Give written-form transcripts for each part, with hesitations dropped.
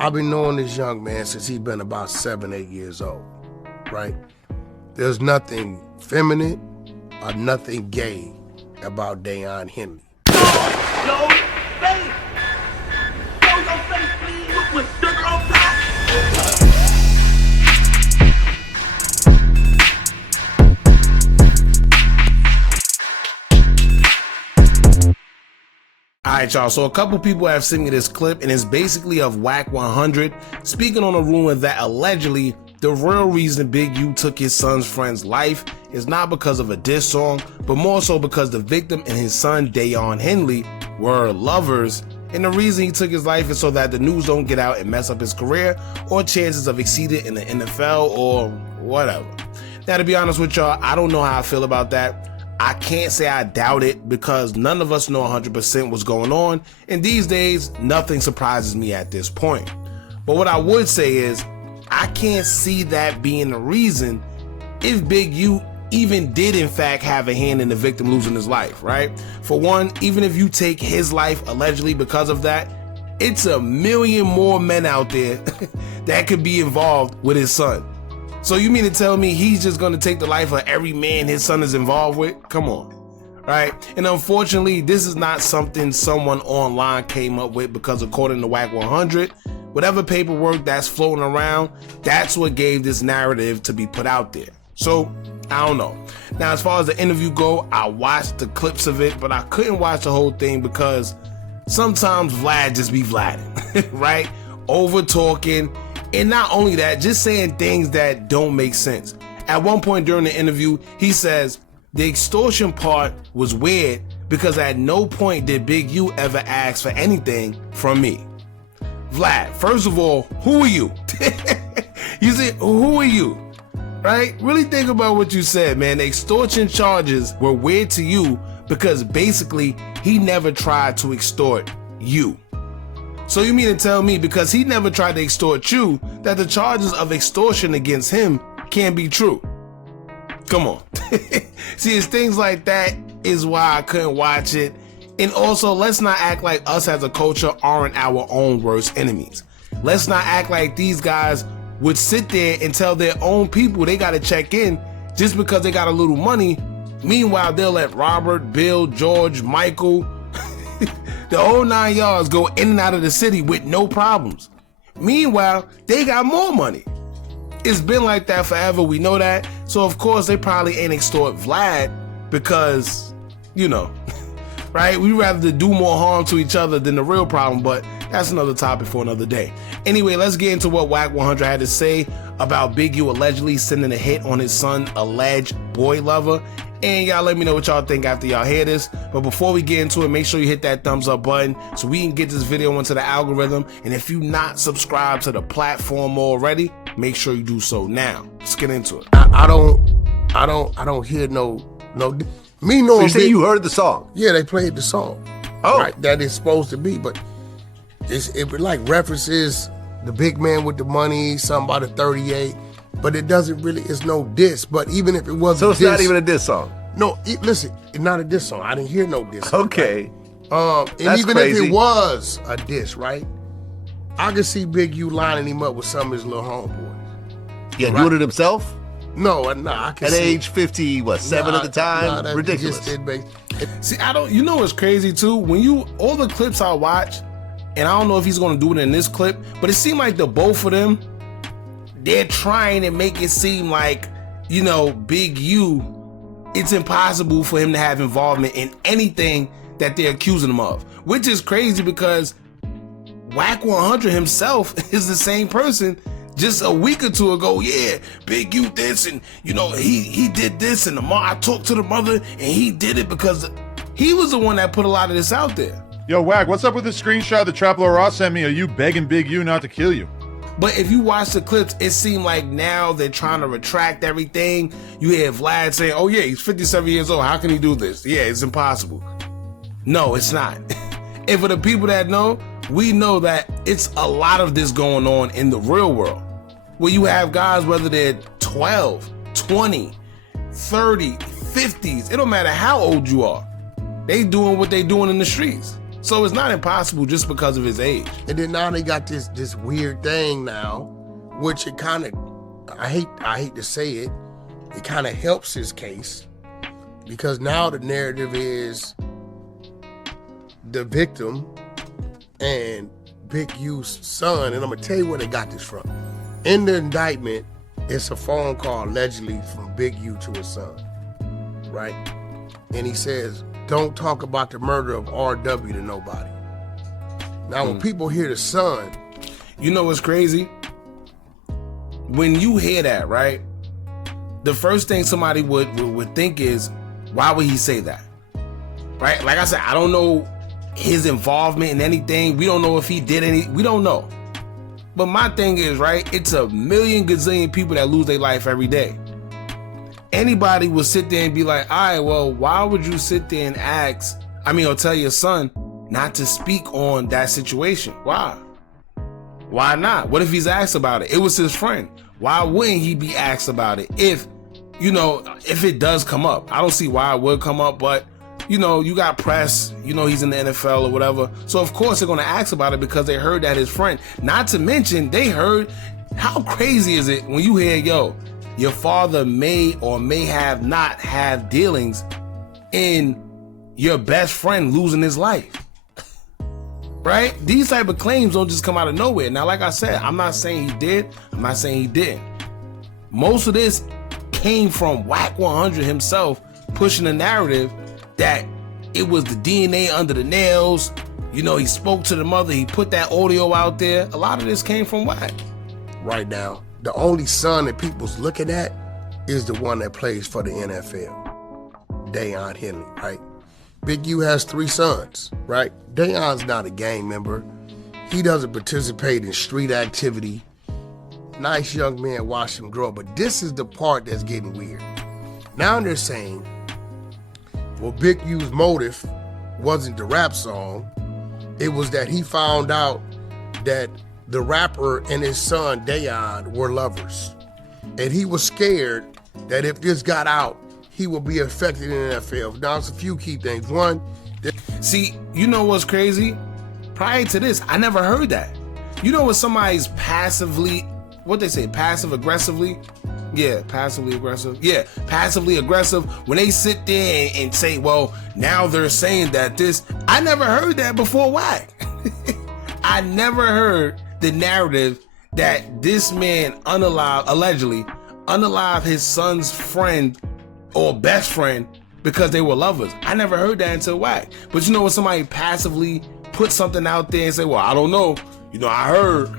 I've been knowing this young man since he's been about 7, 8 years old, right? There's nothing feminine or nothing gay about Dayon Henley. Yo, face! Show your face, please, with sugar on top! Alright y'all, so a couple people have sent me this clip and it's basically of Wack100 speaking on a rumor that allegedly the real reason Big U took his son's friend's life is not because of a diss song, but more so because the victim and his son Dayon Henley were lovers, and the reason he took his life is so that the news don't get out and mess up his career or chances of exceeding in the NFL or whatever. Now to be honest with y'all, I don't know how I feel about that. I can't say I doubt it because none of us know 100% what's going on, and these days, nothing surprises me at this point. But what I would say is, I can't see that being the reason if Big U even did in fact have a hand in the victim losing his life, right? For one, even if you take his life allegedly because of that, it's a million more men out there that could be involved with his son. So you mean to tell me he's just gonna take the life of every man his son is involved with? Come on, right? And unfortunately, this is not something someone online came up with because according to Wack100, whatever paperwork that's floating around, that's what gave this narrative to be put out there. So, I don't know. Now, as far as the interview go, I watched the clips of it, but I couldn't watch the whole thing because sometimes Vlad just be Vlading, right? Over talking. And not only that, just saying things that don't make sense. At one point during the interview, he says, the extortion part was weird because at no point did Big U ever ask for anything from me. Vlad, first of all, who are you? You said, who are you? Right? Really think about what you said, man. The extortion charges were weird to you because basically he never tried to extort you. So you mean to tell me because he never tried to extort you that the charges of extortion against him can't be true? Come on. See, it's things like that is why I couldn't watch it. And also, let's not act like us as a culture aren't our own worst enemies. Let's not act like these guys would sit there and tell their own people they gotta check in just because they got a little money. Meanwhile, they'll let Robert, Bill, George, Michael, the whole 9 yards go in and out of the city with no problems. Meanwhile, they got more money. It's been like that forever, we know that. So of course they probably ain't extort Vlad because, you know, right? We'd rather do more harm to each other than the real problem, but that's another topic for another day. Anyway, let's get into what Wack100 had to say about Big U allegedly sending a hit on his son, alleged boy lover. And y'all let me know what y'all think after y'all hear this. But before we get into it, make sure you hit that thumbs up button so we can get this video into the algorithm. And if you not subscribed to the platform already, make sure you do so now. Let's get into it. I don't hear no. Me knowing. So you say you heard the song? Yeah, they played the song. Oh, right, that is supposed to be, but it like references the big man with the money, something about a 38. But it doesn't really, it's no diss. But even if it was so it's not even a diss song? No, listen, it's not a diss song. I didn't hear no diss song. Okay. Right? And that's even crazy. if it was a diss, right? I could see Big U lining him up with some of his little homeboys. Yeah, right? doing it himself? No, I can At see age 50, what, 7 at the time? that Ridiculous. just did See, you know what's crazy too? When all the clips I watch, and I don't know if he's gonna do it in this clip, but it seemed like the both of them, they're trying to make it seem like, you know, Big U, it's impossible for him to have involvement in anything that they're accusing him of. Which is crazy because Wack100 himself is the same person just a week or two ago. Yeah, Big U this, and you know, he did this, and I talked to the mother, and he did it because he was the one that put a lot of this out there. Yo, Wack, what's up with the screenshot that Traplo Ross sent me? Are you begging Big U not to kill you? But if you watch the clips, it seemed like now they're trying to retract everything. You hear Vlad saying, oh yeah, he's 57 years old. How can he do this? Yeah, it's impossible. No, it's not. And for the people that know, we know that it's a lot of this going on in the real world. Where you have guys, whether they're 12, 20, 30, 50s, it don't matter how old you are. They doing what they doing in the streets. So it's not impossible just because of his age. And then now they got this weird thing now, which it kind of, I hate to say it, it kind of helps his case, because now the narrative is the victim and Big U's son, and I'm gonna tell you where they got this from. In the indictment, it's a phone call allegedly from Big U to his son, right? And he says, don't talk about the murder of RW to nobody. Now, when people hear the son... You know what's crazy? When you hear that, right? The first thing somebody would think is, why would he say that? Right? Like I said, I don't know his involvement in anything. We don't know if he did any... We don't know. But my thing is, right, it's a million gazillion people that lose their life every day. Anybody would sit there and be like, all right, well, why would you sit there and ask, or tell your son not to speak on that situation? Why? Why not? What if he's asked about it? It was his friend. Why wouldn't he be asked about it if it does come up? I don't see why it would come up, but you got press, he's in the NFL or whatever. So of course they're going to ask about it because they heard that his friend, not to mention they heard, how crazy is it when you hear, your father may or may have not have dealings in your best friend losing his life, right? These type of claims don't just come out of nowhere. Now, like I said, I'm not saying he did. I'm not saying he didn't. Most of this came from Wack100 himself pushing the narrative that it was the DNA under the nails. He spoke to the mother. He put that audio out there. A lot of this came from Wack. Right now, the only son that people's looking at is the one that plays for the NFL, Deion Henley, right? Big U has 3 sons, right? Deion's not a gang member. He doesn't participate in street activity. Nice young man, watch him grow. But this is the part that's getting weird. Now they're saying, well, Big U's motive wasn't the rap song. It was that he found out that the rapper and his son, Deion, were lovers. And he was scared that if this got out, he would be affected in the NFL. Now, it's a few key things. One, see, you know what's crazy? Prior to this, I never heard that. When somebody's passively, what they say, passive aggressively? Yeah, passively aggressive. Yeah, passively aggressive. When they sit there and say, well, now they're saying that this, I never heard that before Wack. I never heard the narrative that this man allegedly unalived his son's friend or best friend because they were lovers. I never heard that until Wack. But when somebody passively put something out there and say, well, I don't know, I heard.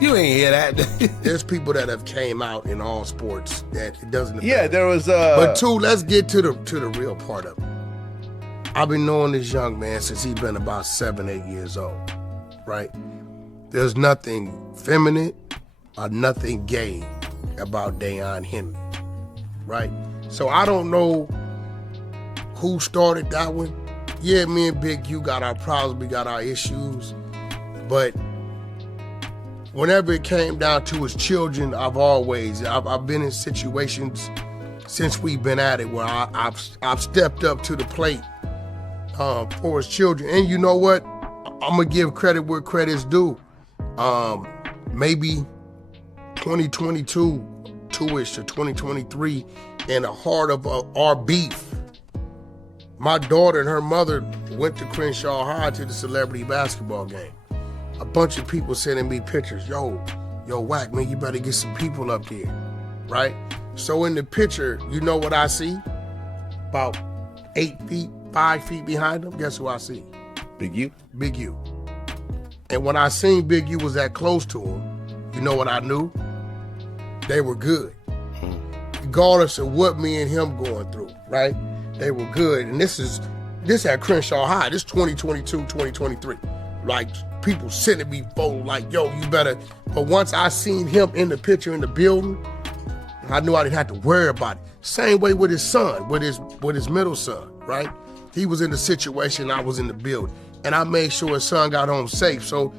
You ain't hear that. There's people that have came out in all sports that it doesn't affect. Yeah, there was But 2, let's get to the real part of it. I've been knowing this young man since he's been about 7, 8 years old, right? There's nothing feminine or nothing gay about Deion Henley, right? So I don't know who started that one. Yeah, me and Big U got our problems, we got our issues, but whenever it came down to his children, I've been in situations since we've been at it where I've stepped up to the plate for his children. And you know what? I'm gonna give credit where credit's due. Maybe 2022-ish to 2023, in the heart of our beef, my daughter and her mother went to Crenshaw High to the celebrity basketball game. A bunch of people sending me pictures. Yo, Wack, man, you better get some people up there, right? So in the picture, you know what I see? About 8 feet, 5 feet behind them, guess who I see? Big U. Big U. And when I seen Big U was that close to him, you know what I knew? They were good. Regardless of what me and him going through, right? They were good. And this at Crenshaw High. This 2022, 2023. Like, people sending me photos like, yo, you better. But once I seen him in the picture in the building, I knew I didn't have to worry about it. Same way with his son, with his middle son, right? He was in the situation, I was in the building. And I made sure his son got home safe. So,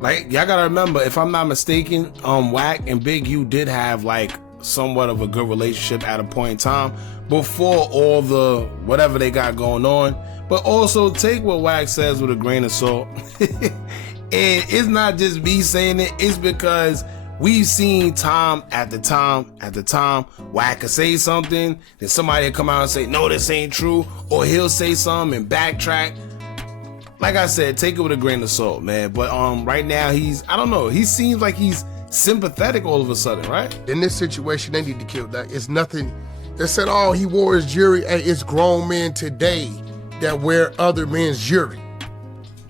like, y'all gotta remember, if I'm not mistaken, Wack and Big U did have like somewhat of a good relationship at a point in time before all the whatever they got going on. But also take what Wack says with a grain of salt. And it's not just me saying it, it's because we've seen time after time, Wack could say something, then somebody will come out and say, no, this ain't true, or he'll say something and backtrack. Like I said, take it with a grain of salt, man. But right now I don't know, he seems like he's sympathetic all of a sudden, right? In this situation, they need to kill that. It's nothing. They said, oh, he wore his jewelry. Hey, it's grown men today that wear other men's jewelry.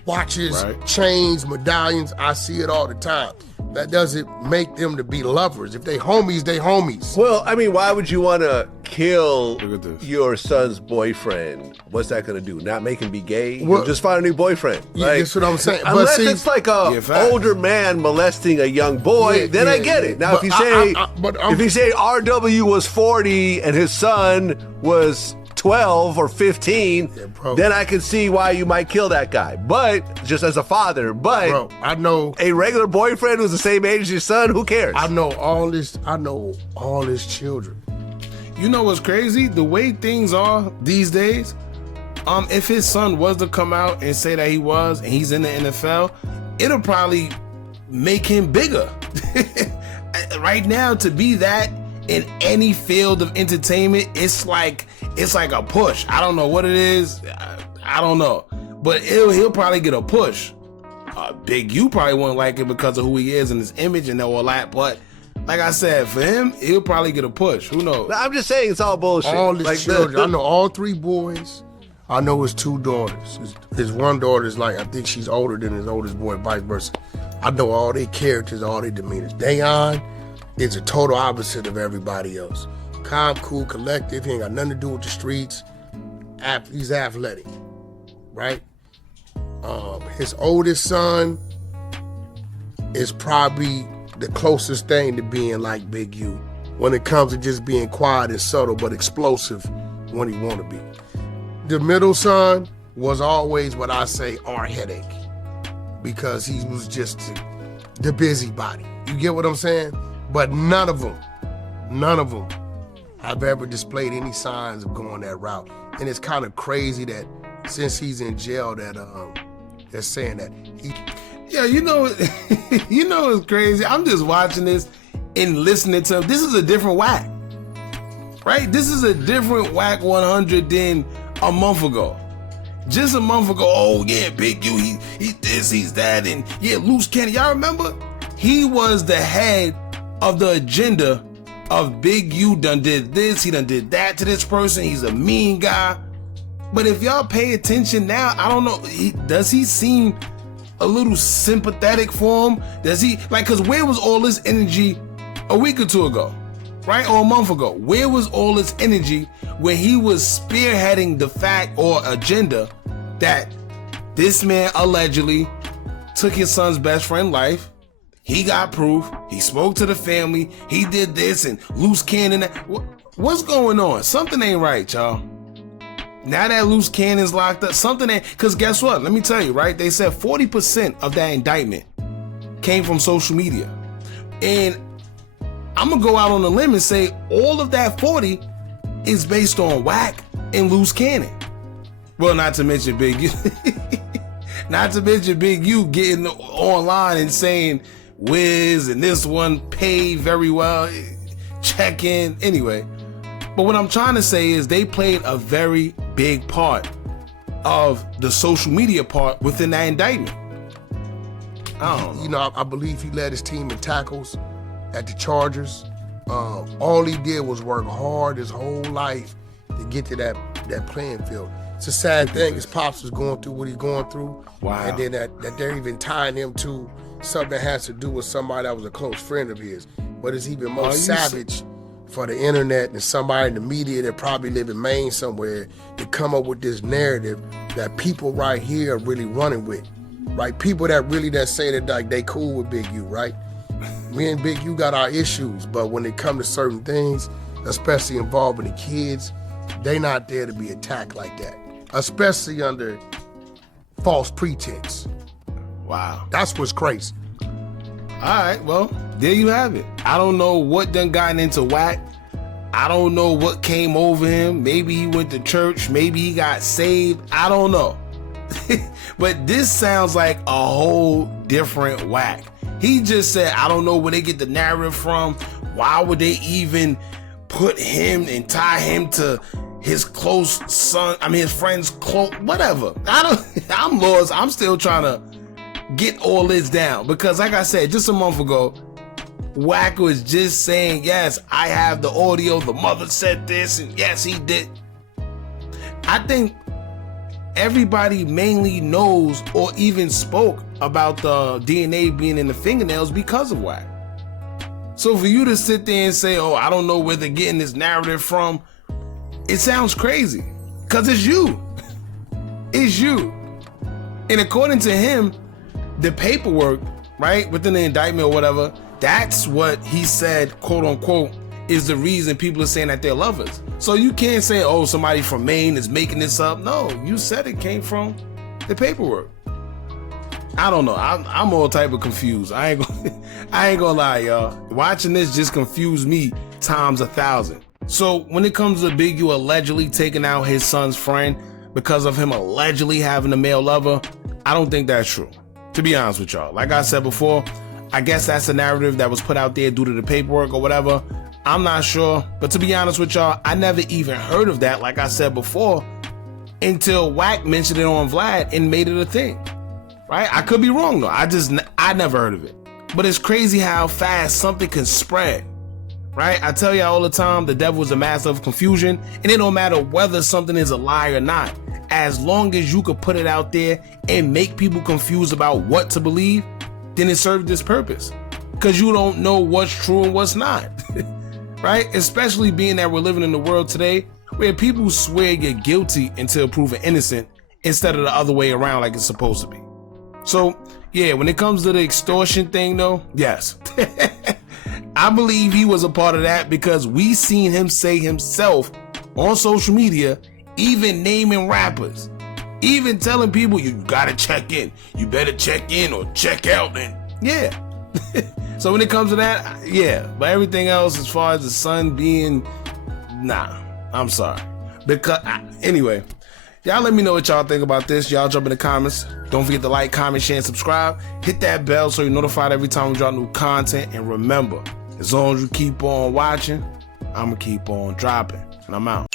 Watches, right. Chains, medallions. I see it all the time. That doesn't make them to be lovers. If they homies, they homies. Well, I mean, why would you want to kill Look at this. your son's boyfriend? What's that going to do? Not make him be gay? Well, You'll just find a new boyfriend. Yeah, that's what I'm saying. But Unless see, it's like a facts. older man molesting a young boy, Yeah, then I yeah, get yeah. it. Now, But if you say RW was 40 and his son was 12 or 15, bro. then I can see why you might kill that guy. But just as a father, bro, I know a regular boyfriend who's the same age as your son, who cares? I know all his children. You know what's crazy? The way things are these days, if his son was to come out and say that he was and he's in the NFL, it'll probably make him bigger. Right now, to be that in any field of entertainment, it's like a push. I don't know what it is. I don't know, but he'll probably get a push. Big U probably won't like it because of who he is and his image and all that. But like I said, for him, he'll probably get a push. Who knows? I'm just saying it's all bullshit. All his children. I know all 3 boys. I know his 2 daughters. His one daughter is like, I think she's older than his oldest boy, vice versa. I know all their characters, all their demeanors. Dayon is a total opposite of everybody else. Calm, cool, collective. He ain't got nothing to do with the streets. He's athletic, right? His oldest son is probably the closest thing to being like Big U when it comes to just being quiet and subtle but explosive when he want to be. The middle son was always what I say our headache because he was just the busybody. You get what I'm saying? But none of them have ever displayed any signs of going that route. And it's kind of crazy that since he's in jail that they're saying that Yeah, you know it's crazy. I'm just watching this and listening to him. This is a different Wack, right? This is a different Wack100 than a month ago. Just a month ago, oh yeah, Big U, he this, he's that, and yeah, Loose Cannon. Y'all remember? He was the head of the agenda of Big U done did this, he done did that to this person, he's a mean guy. But if y'all pay attention now, I don't know, does he seem a little sympathetic for him? Does he, like, cause where was all this energy a week or 2 ago, right? Or a month ago? Where was all this energy when he was spearheading the fact or agenda that this man allegedly took his son's best friend's life? He got proof. He spoke to the family. He did this and Loose Cannon. What's going on? Something ain't right, y'all. Now that Loose Cannon's locked up, something ain't. Because guess what? Let me tell you, right? They said 40% of that indictment came from social media. And I'm going to go out on a limb and say all of that 40 is based on Wack and Loose Cannon. Well, not to mention Big U. Not to mention Big U getting online and saying Wiz and this one paid very well, check in, anyway. But what I'm trying to say is they played a very big part of the social media part within that indictment. I don't know. You know, I believe he led his team in tackles at the Chargers. All he did was work hard his whole life to get to that playing field. It's a sad thing. His pops was going through what he's going through. Wow. And then that they're even tying him to something that has to do with somebody that was a close friend of his. But it's even more savage for the internet and somebody in the media that probably live in Maine somewhere to come up with this narrative that people right here are really running with, right? People that say that like they cool with Big U, right? Me and Big U got our issues, but when it comes to certain things, especially involving the kids, they not there to be attacked like that, especially under false pretense. Wow. That's what's crazy. All right, well, there you have it. I don't know what done gotten into Wack. I don't know what came over him. Maybe he went to church. Maybe he got saved. I don't know. But this sounds like a whole different Wack. He just said, I don't know where they get the narrative from. Why would they even put him and tie him to his close son? I mean, his friend's close, whatever. I'm lost. I'm still trying to get all this down because, like I said, just a month ago, Wack was just saying, yes, I have the audio. The mother said this, and yes, he did. I think everybody mainly knows or even spoke about the DNA being in the fingernails because of Wack. So for you to sit there and say, oh, I don't know where they're getting this narrative from, it sounds crazy because it's you. It's you. And according to him, the paperwork, right, within the indictment or whatever, that's what he said, quote unquote, is the reason people are saying that they're lovers. So you can't say, oh, somebody from Maine is making this up. No, you said it came from the paperwork. I don't know. I'm all type of confused. I ain't gonna lie, y'all. Watching this just confused me times 1,000. So when it comes to Big U allegedly taking out his son's friend because of him allegedly having a male lover, I don't think that's true. To be honest with y'all, like I said before, I guess that's a narrative that was put out there due to the paperwork or whatever. I'm not sure, but to be honest with y'all, I never even heard of that, like I said before, until Wack mentioned it on Vlad and made it a thing, right? I could be wrong though. I never heard of it. But it's crazy how fast something can spread, right? I tell y'all all the time, the devil is a master of confusion, and it don't matter whether something is a lie or not. As long as you could put it out there and make people confused about what to believe, then it served its purpose. Because you don't know what's true and what's not. Right? Especially being that we're living in the world today where people swear you're guilty until proven innocent instead of the other way around like it's supposed to be. So, yeah, when it comes to the extortion thing though, yes. I believe he was a part of that because we seen him say himself on social media, even naming rappers, even telling people you gotta check in, you better check in or check out. And yeah. So when it comes to that, yeah, but everything else as far as the son being, nah, I'm sorry. Because anyway, y'all let me know what y'all think about this. Y'all jump in the comments. Don't forget to like, comment, share, and subscribe. Hit that bell so you're notified every time we drop new content. And remember, as long as you keep on watching, I'm gonna keep on dropping. And I'm out.